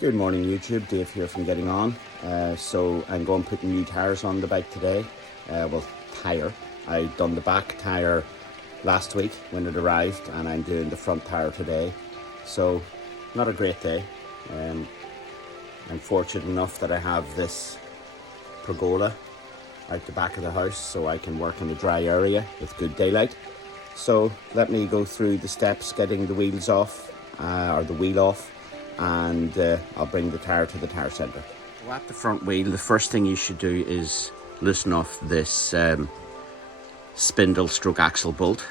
Good morning YouTube, Dave here from Getting On. So I'm going putting new tyres on the bike today. Tyre. I done the back tyre last week when it arrived, and I'm doing the front tyre today. So not a great day. I'm fortunate enough that I have this pergola out the back of the house so I can work in a dry area with good daylight. So let me go through the steps getting the wheels off, or the wheel off, and I'll bring the tyre to the tyre centre. So at the front wheel, the first thing you should do is loosen off this spindle stroke axle bolt.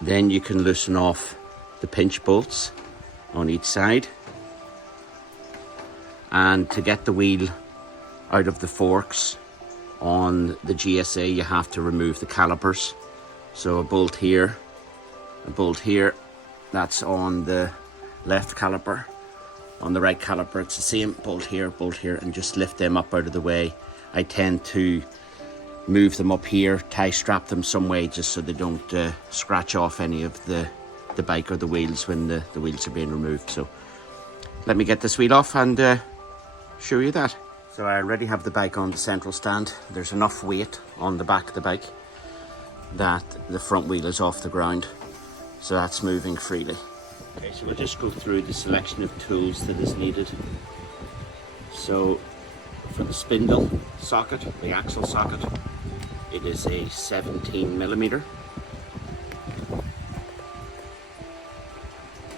Then you can loosen off the pinch bolts on each side. And to get the wheel out of the forks on the GSA, you have to remove the calipers. So a bolt here, that's on the left caliper. On the right caliper, it's the same, bolt here, and just lift them up out of the way. I tend to move them up here, tie strap them some way just so they don't scratch off any of the bike or the wheels when the wheels are being removed. So let me get this wheel off and show you that. So I already have the bike on the central stand. There's enough weight on the back of the bike that the front wheel is off the ground, so that's moving freely. Okay, so we'll just go through the selection of tools that is needed. So for the spindle socket, the axle socket, it is a 17mm.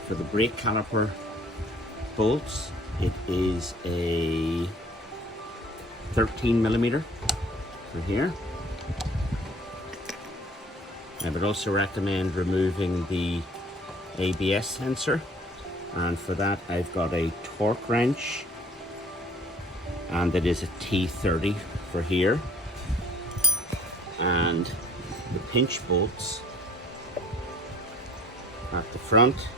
For the brake caliper bolts, it is a 13mm for here. I would also recommend removing the ABS sensor, and for that I've got a torque wrench, and it is a T30 for here, and the pinch bolts at the front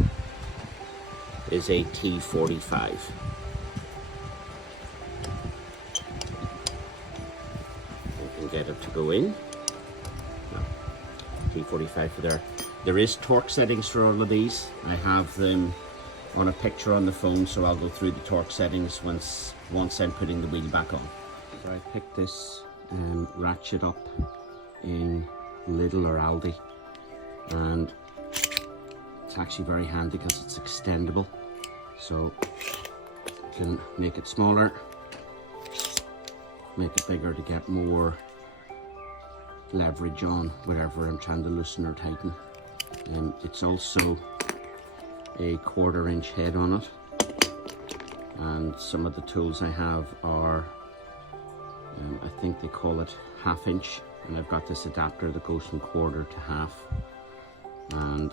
is a T45. You can get it to go in. No, T45 for there. There is torque settings for all of these. I have them on a picture on the phone, so I'll go through the torque settings once I'm putting the wheel back on. So I picked this ratchet up in Lidl or Aldi, and it's actually very handy because it's extendable. So you can make it smaller, make it bigger to get more leverage on whatever I'm trying to loosen or tighten. It's also a 1/4 inch head on it, and some of the tools I have are I think they call it 1/2 inch, and I've got this adapter that goes from 1/4 to 1/2, and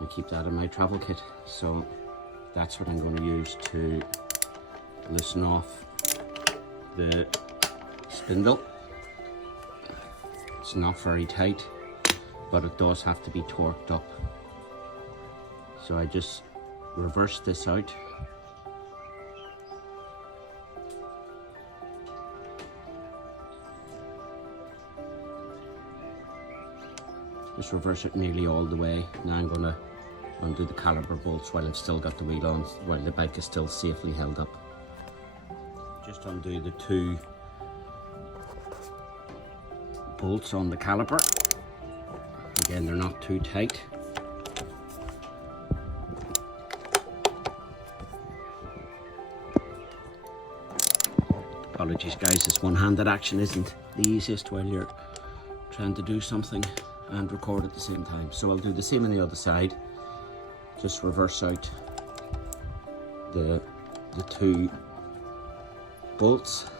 I keep that in my travel kit. So that's what I'm going to use to loosen off the spindle. It's not very tight, but it does have to be torqued up. So I just reverse this out. Just reverse it nearly all the way. Now I'm going to undo the caliper bolts while I've still got the wheel on, while the bike is still safely held up. Just undo the 2 bolts on the caliper. Again, they're not too tight. Apologies guys, this one-handed action isn't the easiest while you're trying to do something and record at the same time. So I'll do the same on the other side. Just reverse out the 2 bolts.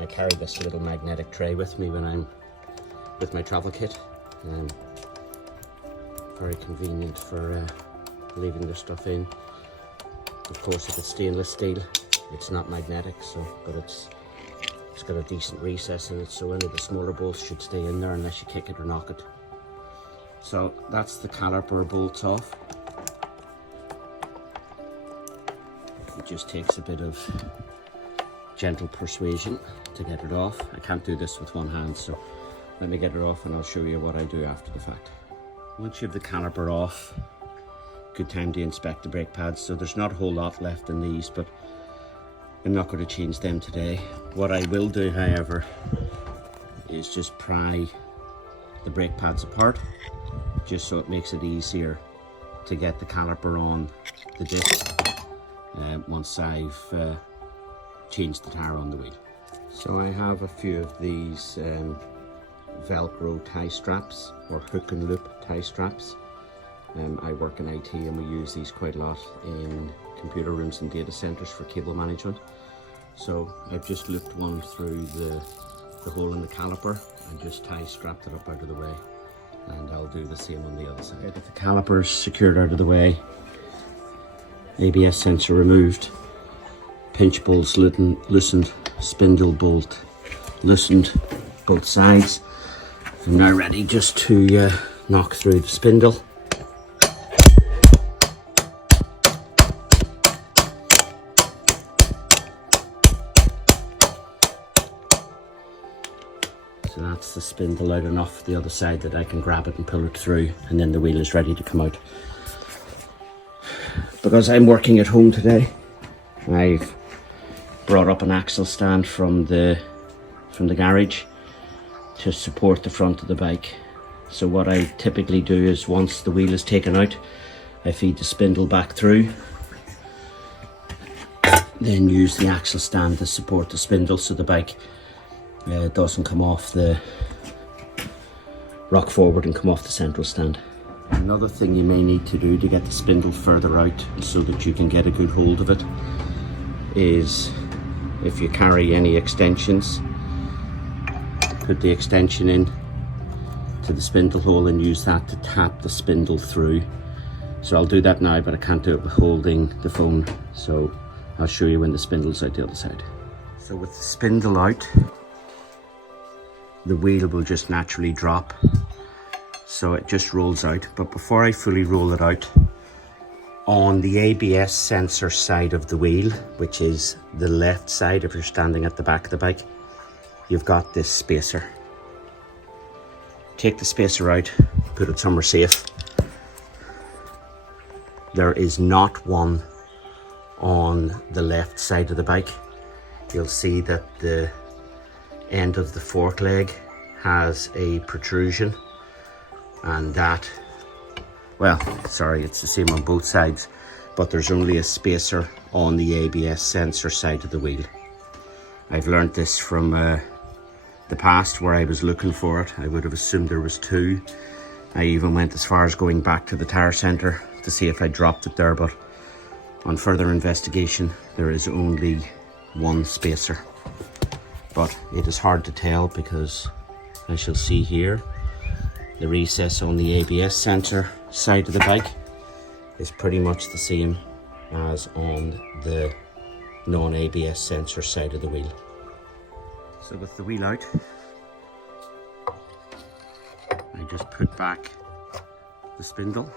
I carry this little magnetic tray with me when I'm with my travel kit. Very convenient for leaving the stuff in. Of course, if it's stainless steel, it's not magnetic, so but it's got a decent recess in it, so any of the smaller bolts should stay in there unless you kick it or knock it. So that's the caliper bolts off. It just takes a bit of gentle persuasion to get it off. I can't do this with one hand, so let me get it off and I'll show you what I do after the fact. Once you have the caliper off, good time to inspect the brake pads. So there's not a whole lot left in these, but I'm not going to change them today. What I will do, however, is just pry the brake pads apart, just so it makes it easier to get the caliper on the disc once I've changed the tyre on the wheel. So I have a few of these Velcro tie straps, or hook and loop tie straps. I work in IT and we use these quite a lot in computer rooms and data centers for cable management. So I've just looped one through the hole in the caliper and just tie strapped it up out of the way, and I'll do the same on the other side. With the calipers secured out of the way, ABS sensor removed, pinch bolts loosened, spindle bolt loosened, both sides. I'm now ready just to knock through the spindle. So that's the spindle out enough the other side that I can grab it and pull it through, and then the wheel is ready to come out. Because I'm working at home today, I've brought up an axle stand from the garage to support the front of the bike. So what I typically do is, once the wheel is taken out, I feed the spindle back through, then use the axle stand to support the spindle so the bike doesn't come off the rock forward and come off the central stand. Another thing you may need to do to get the spindle further out so that you can get a good hold of it is, if you carry any extensions, put the extension in to the spindle hole and use that to tap the spindle through. So I'll do that now, but I can't do it with holding the phone, so I'll show you when the spindle's out the other side. So with the spindle out, the wheel will just naturally drop, so it just rolls out. But before I fully roll it out, on the ABS sensor side of the wheel, which is the left side if you're standing at the back of the bike, you've got this spacer. Take the spacer out, put it somewhere safe. There is not one on the left side of the bike. You'll see that the end of the fork leg has a protrusion, and that, well, sorry, it's the same on both sides, but there's only a spacer on the ABS sensor side of the wheel. I've learned this from the past where I was looking for it. I would have assumed there was two. I even went as far as going back to the tyre centre to see if I dropped it there, but on further investigation there is only one spacer. But it is hard to tell because, I shall see here, the recess on the ABS sensor side of the bike is pretty much the same as on the non-ABS sensor side of the wheel. So with the wheel out, I just put back the spindle.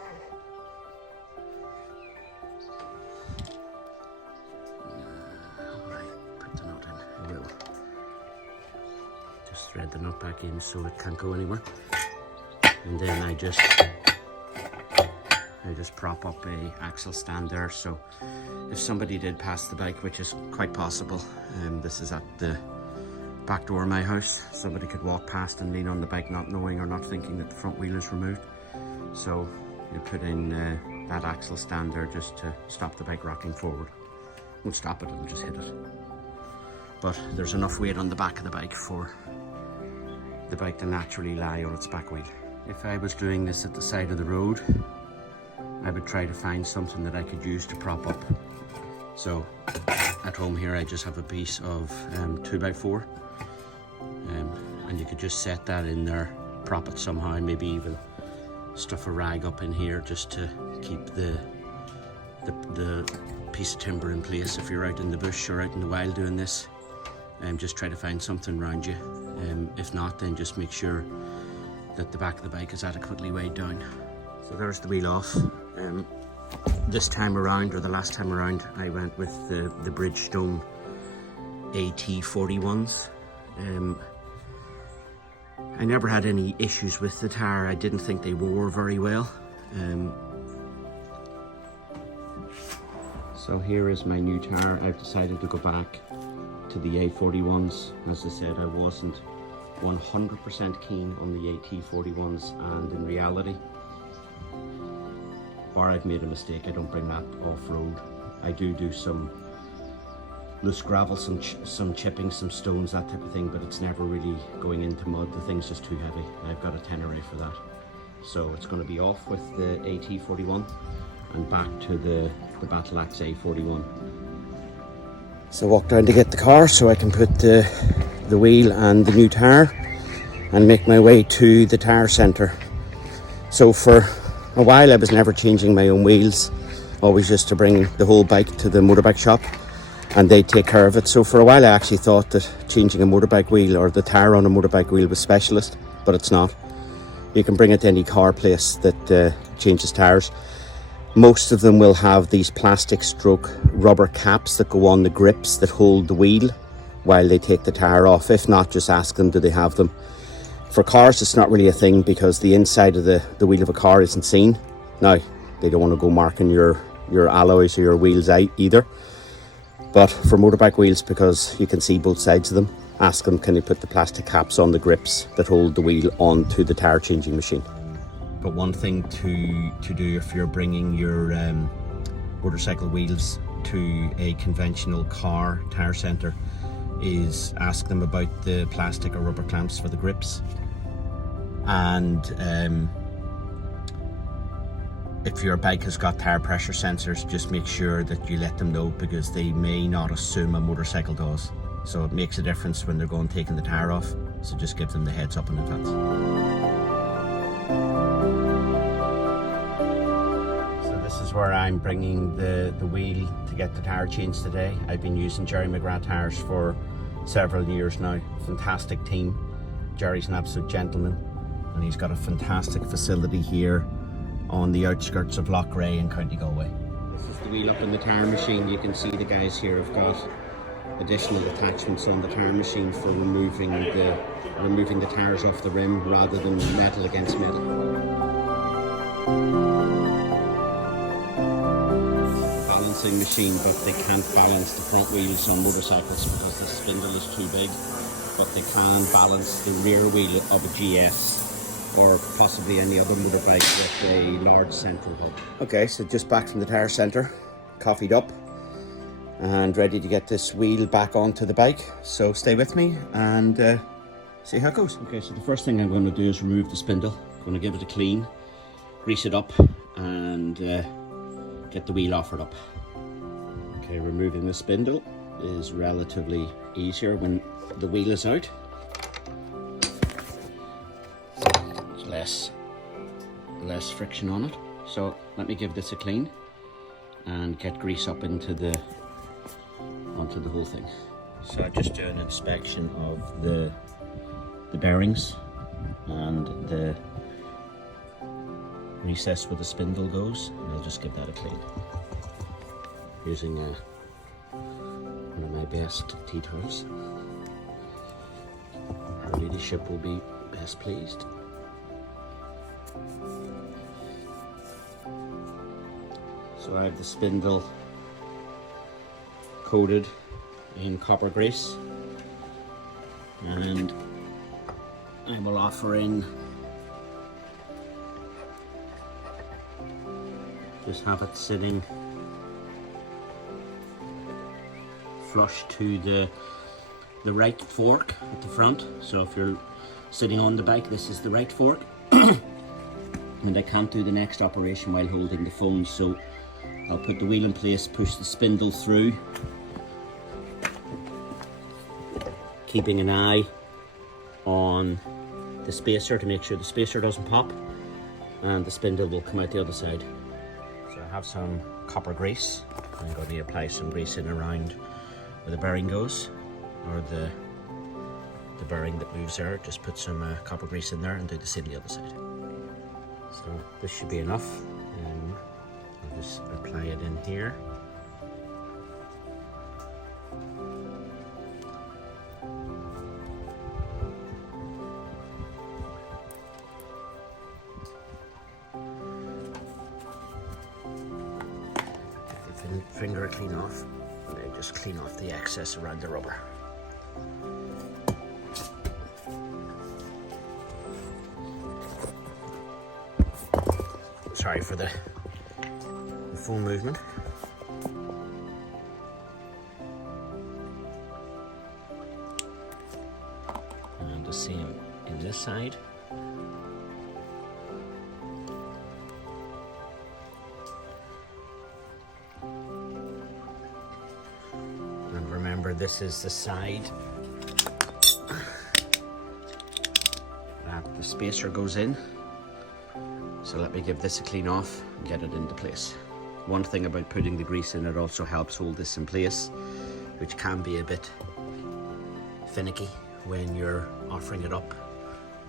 Put the nut in. I will just thread the nut back in so it can't go anywhere. And then I just prop up a axle stand there, so if somebody did pass the bike, which is quite possible, this is at the back door of my house, somebody could walk past and lean on the bike not knowing or not thinking that the front wheel is removed. So you put in that axle stand there just to stop the bike rocking forward. Won't stop it, it'll just hit it. But there's enough weight on the back of the bike for the bike to naturally lie on its back wheel. If I was doing this at the side of the road, I would try to find something that I could use to prop up. So at home here I just have a piece of 2x4, and you could just set that in there, prop it somehow, maybe even stuff a rag up in here just to keep the piece of timber in place if you're out in the bush or out in the wild doing this. Just try to find something around you. If not, then just make sure that the back of the bike is adequately weighed down. So there's the wheel off. This time around, or the last time around, I went with the Bridgestone AT41s. I never had any issues with the tyre. I didn't think they wore very well. So here is my new tyre. I've decided to go back to the A41s. As I said, I wasn't 100% keen on the AT41s, and in reality, bar I've made a mistake, I don't bring that off-road. I do some loose gravel, some chipping, some stones, that type of thing, but it's never really going into mud. The thing's just too heavy. I've got a tenere for that. So it's going to be off with the AT41 and back to the Battle Axe A41. So I walked down to get the car so I can put the wheel and the new tyre and make my way to the tyre centre. So for a while I was never changing my own wheels, always just to bring the whole bike to the motorbike shop and they take care of it. So for a while I actually thought that changing a motorbike wheel or the tyre on a motorbike wheel was specialist, but it's not. You can bring it to any car place that changes tyres. Most of them will have these plastic stroke rubber caps that go on the grips that hold the wheel while they take the tyre off. If not, just ask them, do they have them? For cars, it's not really a thing because the inside of the wheel of a car isn't seen. Now, they don't want to go marking your alloys or your wheels out either. But for motorbike wheels, because you can see both sides of them, ask them, can you put the plastic caps on the grips that hold the wheel onto the tyre changing machine? But one thing to do if you're bringing your motorcycle wheels to a conventional car tyre centre is ask them about the plastic or rubber clamps for the grips. And if your bike has got tyre pressure sensors, just make sure that you let them know, because they may not assume a motorcycle does. So it makes a difference when they're going taking the tyre off. So just give them the heads up in advance. This is where I'm bringing the wheel to get the tyre changed today. I've been using Jerry McGrath tyres for several years now. Fantastic team. Jerry's an absolute gentleman and he's got a fantastic facility here on the outskirts of Loughrea in County Galway. This is the wheel up in the tyre machine. You can see the guys here have got additional attachments on the tyre machine for removing the tyres off the rim rather than metal against metal. Machine, but they can't balance the front wheels on motorcycles because the spindle is too big, but they can balance the rear wheel of a GS or possibly any other motorbike with a large central hub. Okay, so just back from the tyre centre, coffeed up and ready to get this wheel back onto the bike, so stay with me and see how it goes. Okay, so the first thing I'm going to do is remove the spindle. I'm going to give it a clean, grease it up and get the wheel offered up. Okay, removing the spindle is relatively easier when the wheel is out. There's less friction on it. So let me give this a clean and get grease up onto the whole thing. So I just do an inspection of the bearings and the recess where the spindle goes, and I'll just give that a clean using one of my best T-tires. Our leadership will be best pleased. So I have the spindle coated in copper grease, and I will offer in, just have it sitting flush to the right fork at the front. So if you're sitting on the bike, this is the right fork. And I can't do the next operation while holding the phone, so I'll put the wheel in place, push the spindle through, keeping an eye on the spacer to make sure the spacer doesn't pop, and the spindle will come out the other side. So I have some copper grease. I'm going to apply some grease in around where the bearing goes, or the bearing that moves there. Just put some copper grease in there and do the same the other side. So this should be enough. I'll just apply it in here. finger clean off, and then just clean off the excess around the rubber. Sorry for the phone movement. And the same in this side. And remember, this is the side that the spacer goes in. So let me give this a clean off and get it into place. One thing about putting the grease in, it also helps hold this in place, which can be a bit finicky when you're offering it up.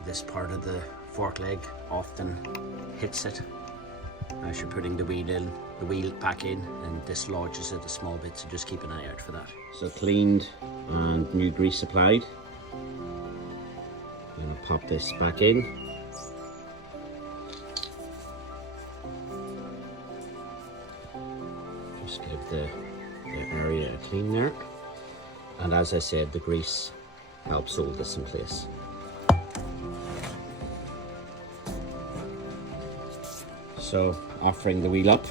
This part of the fork leg often hits it as you're putting the wheel back in, and dislodges it a small bit, so just keep an eye out for that. So cleaned and new grease applied. I'm going to pop this back in. Just give the area a clean there. And as I said, the grease helps hold this in place. So, offering the wheel up.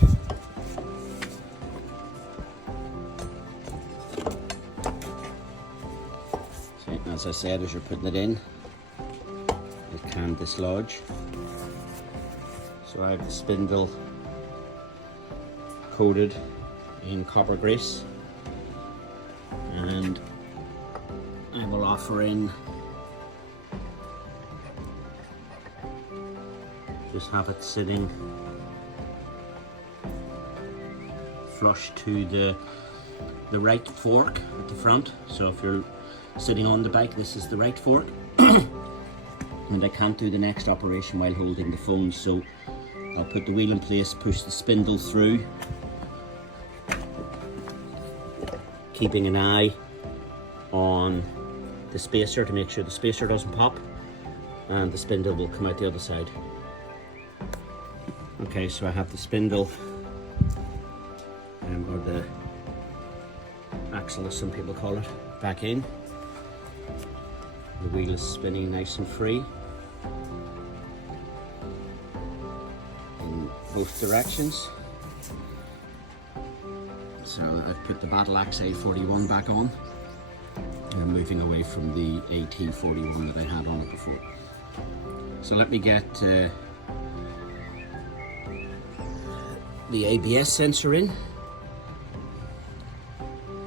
So, as I said, as you're putting it in, it can dislodge. So I have the spindle coated in copper grease, and I will offer in, just have it sitting flush to the right fork at the front. So if you're sitting on the bike, this is the right fork. And I can't do the next operation while holding the phone, so I'll put the wheel in place, push the spindle through, keeping an eye on the spacer to make sure the spacer doesn't pop, and the spindle will come out the other side. Okay, so I have the spindle, or the axle as some people call it, back in. The wheel is spinning nice and free in both directions. So I've put the Battle Axe A41 back on. I'm moving away from the AT41 that I had on it before. So let me get the ABS sensor in.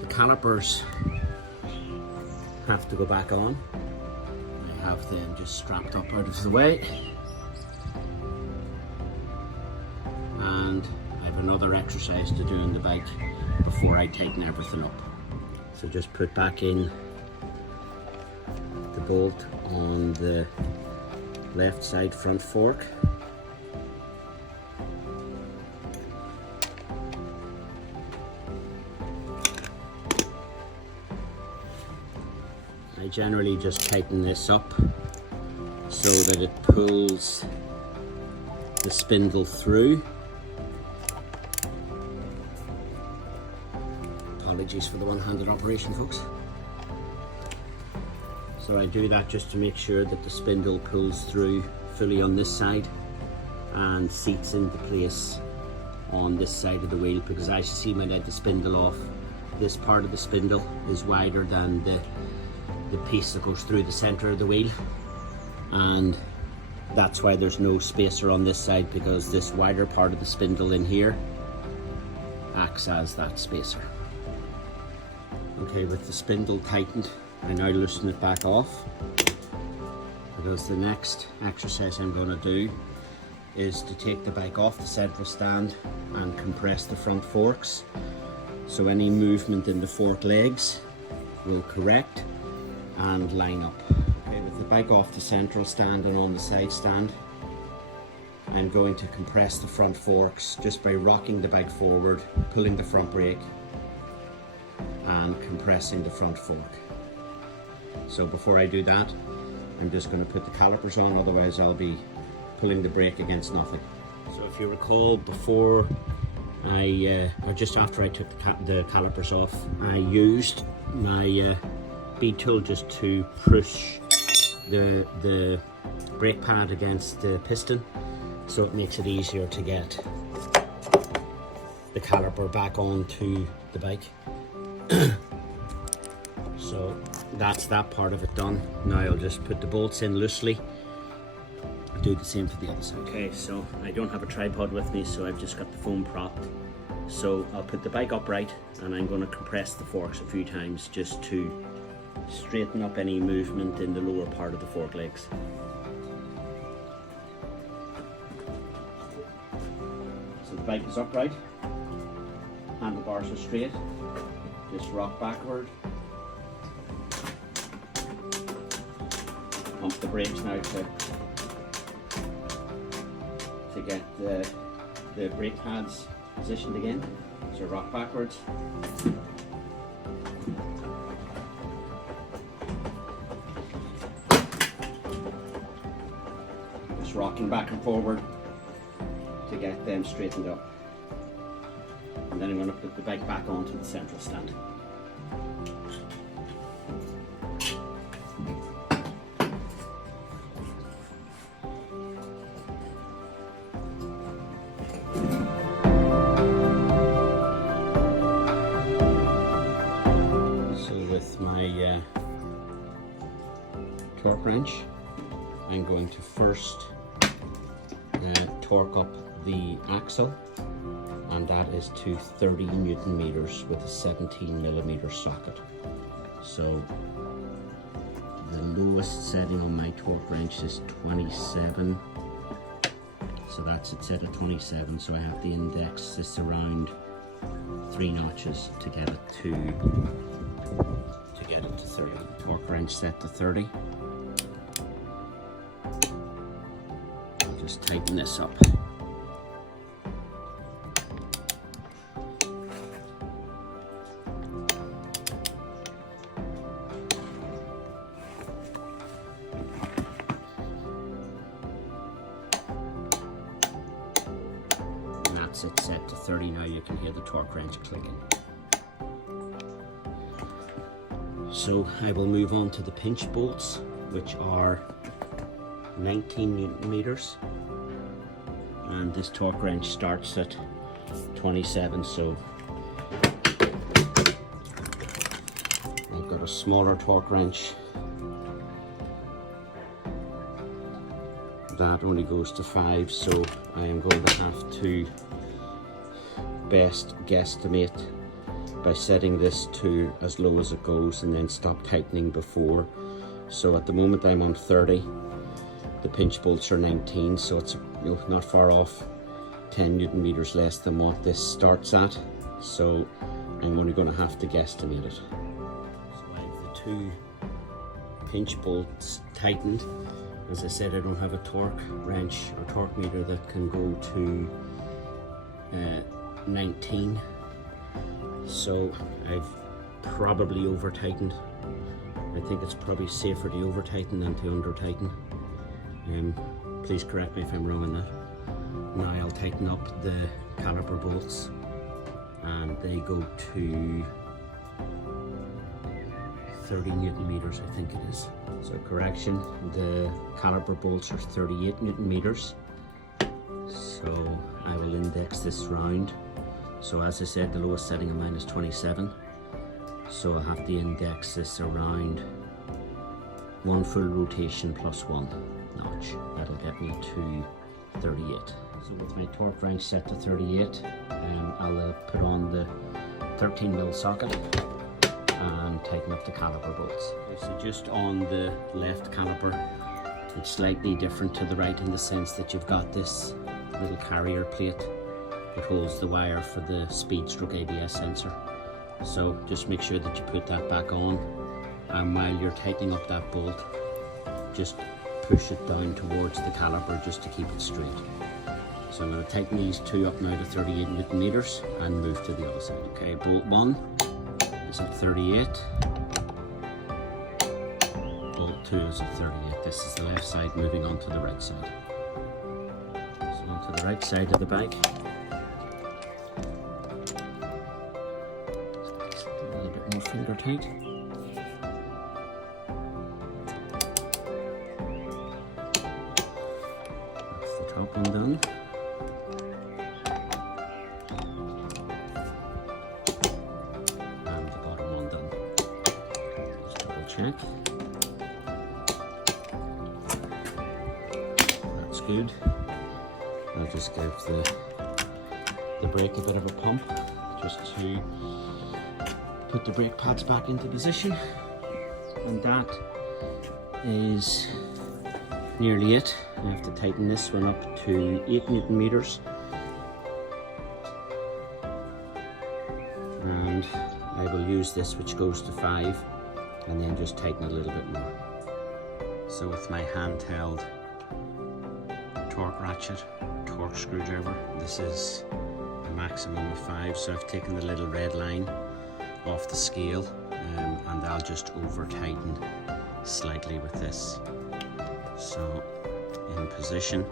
The calipers have to go back on. I have them just strapped up out of the way. And I have another exercise to do in the bike before I tighten everything up. So just put back in the bolt on the left side front fork. I generally just tighten this up so that it pulls the spindle through. Apologies for the one-handed operation, folks. So I do that just to make sure that the spindle pulls through fully on this side and seats into place on this side of the wheel, because as you see when I let the spindle off, this part of the spindle is wider than the piece that goes through the center of the wheel, and that's why there's no spacer on this side, because this wider part of the spindle in here acts as that spacer. Okay, with the spindle tightened, I now loosen it back off, because the next exercise I'm going to do is to take the bike off the central stand and compress the front forks, so any movement in the fork legs will correct and line up. Okay, with the bike off the central stand and on the side stand, I'm going to compress the front forks just by rocking the bike forward, pulling the front brake and compressing the front fork. So before I do that, I'm just going to put the calipers on, otherwise I'll be pulling the brake against nothing. So if you recall, before or just after I took the calipers off, I used my bead tool just to push the brake pad against the piston, so it makes it easier to get the caliper back onto the bike. So that's that part of it done. Now I'll just put the bolts in loosely. I'll do the same for the other side. Okay, so I don't have a tripod with me, so I've just got the foam propped. So I'll put the bike upright and I'm going to compress the forks a few times just to straighten up any movement in the lower part of the fork legs. So the bike is upright, handlebars are straight, just rock backward. Pump the brakes now to get the brake pads positioned again. So rock backwards. Just rocking back and forward to get them straightened up. And then I'm going to put the bike back onto the central stand. My torque wrench, I'm going to first torque up the axle, and that is to 30 Newton meters with a 17mm socket. So the lowest setting on my torque wrench is 27, so that's it set at 27, so I have to index this around 3 notches to get it to 30. Torque wrench set to 30. I'll just tighten this up. And that's it set to 30. Now you can hear the torque wrench clicking. So I will move on to the pinch bolts, which are 19 Newton meters, and this torque wrench starts at 27, so I've got a smaller torque wrench that only goes to 5, so I am going to have to best guesstimate by setting this to as low as it goes and then stop tightening before. So at the moment I'm on 30, the pinch bolts are 19, so it's not far off 10 Newton meters less than what this starts at, so I'm only going to have to guesstimate it. So I have the 2 pinch bolts tightened. As I said, I don't have a torque wrench or torque meter that can go to 19. So I've probably over tightened. I think it's probably safer to over tighten than to under tighten. Please correct me if I'm wrong on that. Now I'll tighten up the caliper bolts, and they go to 30 Newton meters, I think it is. So correction, the caliper bolts are 38 Newton meters. So I will index this round. So as I said, the lowest setting of mine is 27. So I have to index this around 1 full rotation plus 1 notch. That'll get me to 38. So with my torque wrench set to 38, I'll put on the 13mm socket and tighten up the caliper bolts. So just on the left caliper, it's slightly different to the right in the sense that you've got this little carrier plate that holds the wire for the speed stroke ABS sensor. So just make sure that you put that back on, and while you're tightening up that bolt, just push it down towards the caliper just to keep it straight. So I'm going to tighten these 2 up now to 38 Newton meters and move to the other side. Okay, bolt 1 is at 38. Bolt 2 is at 38. This is the left side, moving on to the right side. So onto the right side of the bike. more finger tight. That's the top one done. And the bottom one done. Just double check. That's good. I'll just give the brake a bit of a pump just to put the brake pads back into position, and that is nearly it. I have to tighten this one up to 8 Newton meters, and I will use this which goes to 5 and then just tighten a little bit more. So with my handheld torque ratchet, torque screwdriver, this is a maximum of 5, so I've taken the little red line off the scale, and I'll just over tighten slightly with this. So in position,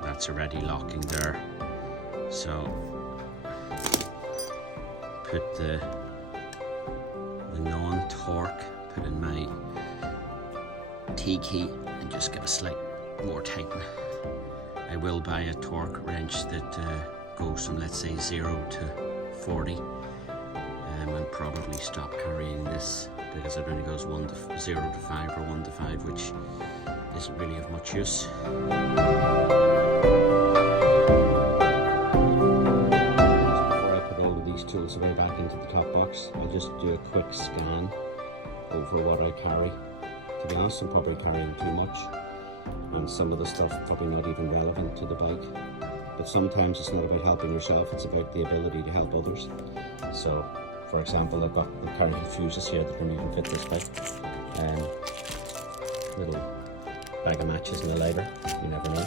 that's already locking there. So put the non-torque, put in my T key and just give a slight more tighten. I will buy a torque wrench that goes from, let's say, 0 to 40, and probably stop carrying this because it only goes 0 to 5 or 1 to 5, which isn't really of much use. Before I put all of these tools away back into the top box, I'll just do a quick scan over what I carry. To be honest, I'm probably carrying too much, and some of the stuff probably not even relevant to the bike. But sometimes it's not about helping yourself, it's about the ability to help others. So, for example, I'm carrying fuses here that don't even fit this bike. Little bag of matches and a lighter, you never know.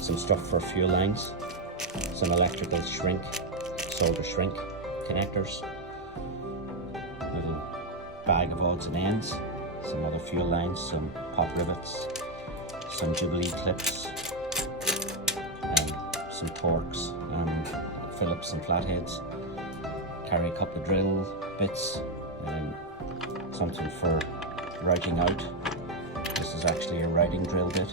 Some stuff for fuel lines, some electrical shrink, solder shrink connectors, little bag of odds and ends, some other fuel lines, some pop rivets, some Jubilee clips, some torques and Phillips and flatheads. Carry a couple of drill bits, something for routing out. This is actually a routing drill bit.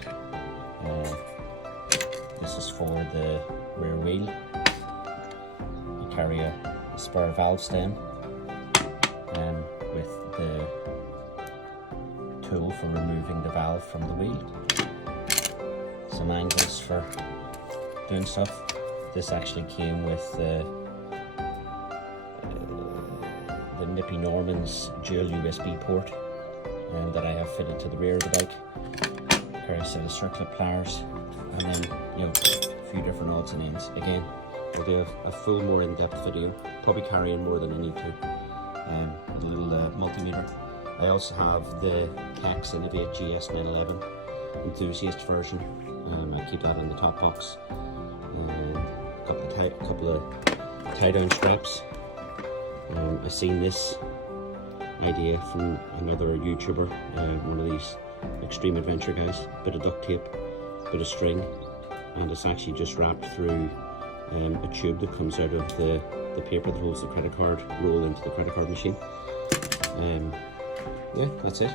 This is for the rear wheel. You carry a spare valve stem with the tool for removing the valve from the wheel. Some angles for doing stuff. This actually came with the Nippy Norman's dual USB port that I have fitted to the rear of the bike. Carry a set of circlip pliers, and then a few different odds and ends. Again, we'll do a full more in-depth video, probably carrying more than I need to. With a little multimeter. I also have the Hex Innovate GS 911 enthusiast version. I keep that in the top box. A couple of tie-down straps. I've seen this idea from another YouTuber, one of these extreme adventure guys. Bit of duct tape, bit of string, and it's actually just wrapped through a tube that comes out of the paper that holds the credit card roll into the credit card machine. Yeah, that's it.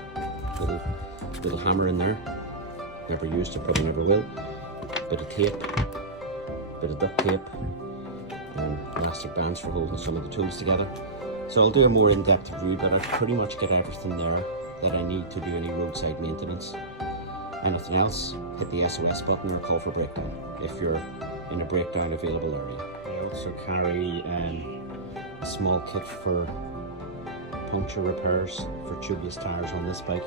Little hammer in there. Never used it, probably never will. Bit of tape, bit of duct tape, elastic bands for holding some of the tools together. So I'll do a more in-depth review, but I pretty much get everything there that I need to do any roadside maintenance. Anything else, hit the SOS button or call for breakdown if you're in a breakdown available area. I also carry a small kit for puncture repairs for tubeless tires on this bike.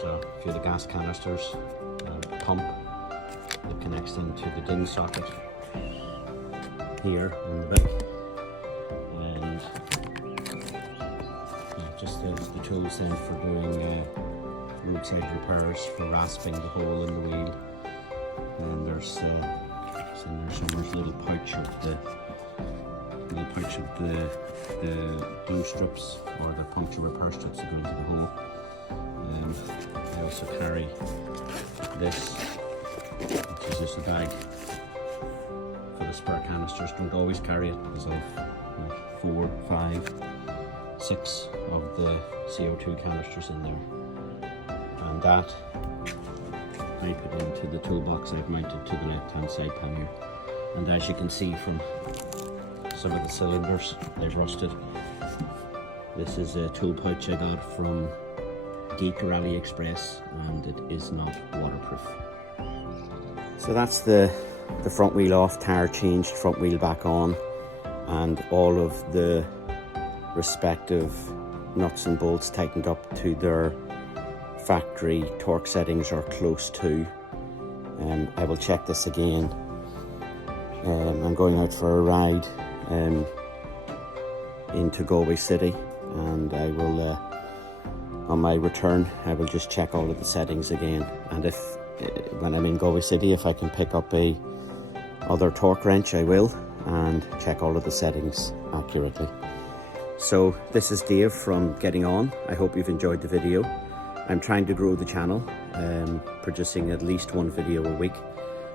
So a few of the gas canisters, a pump that connects into the DIN socket here in the bike, and just the tools then for doing roadside repairs, for rasping the hole in the wheel. And there's somewhere a little pouch of the glue strips or the puncture repair strips that go into the hole. I also carry this, which is just a bag for the spare canisters. Don't always carry it because I've 4, 5, 6 of the CO2 canisters in there, and that I put into the toolbox I've mounted to the left hand side pannier. And as you can see from some of the cylinders, they've rusted. This is a tool pouch I got from Geek or AliExpress, and it is not waterproof. So that's the front wheel off, tyre changed, front wheel back on, and all of the respective nuts and bolts tightened up to their factory torque settings or close to. I will check this again. I'm going out for a ride into Galway City, and I will on my return I will just check all of the settings again, and if when I'm in Galway City, if I can pick up a other torque wrench, I will, and check all of the settings accurately. So this is Dave from Getting On. I hope you've enjoyed the video. I'm trying to grow the channel, producing at least one video a week.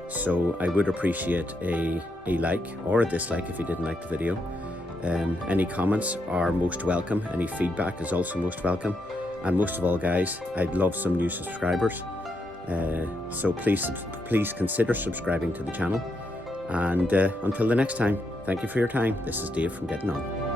So I would appreciate a like or a dislike if you didn't like the video. Any comments are most welcome. Any feedback is also most welcome. And most of all, guys, I'd love some new subscribers. So please consider subscribing to the channel. And until the next time, thank you for your time. This is Dave from Getting On.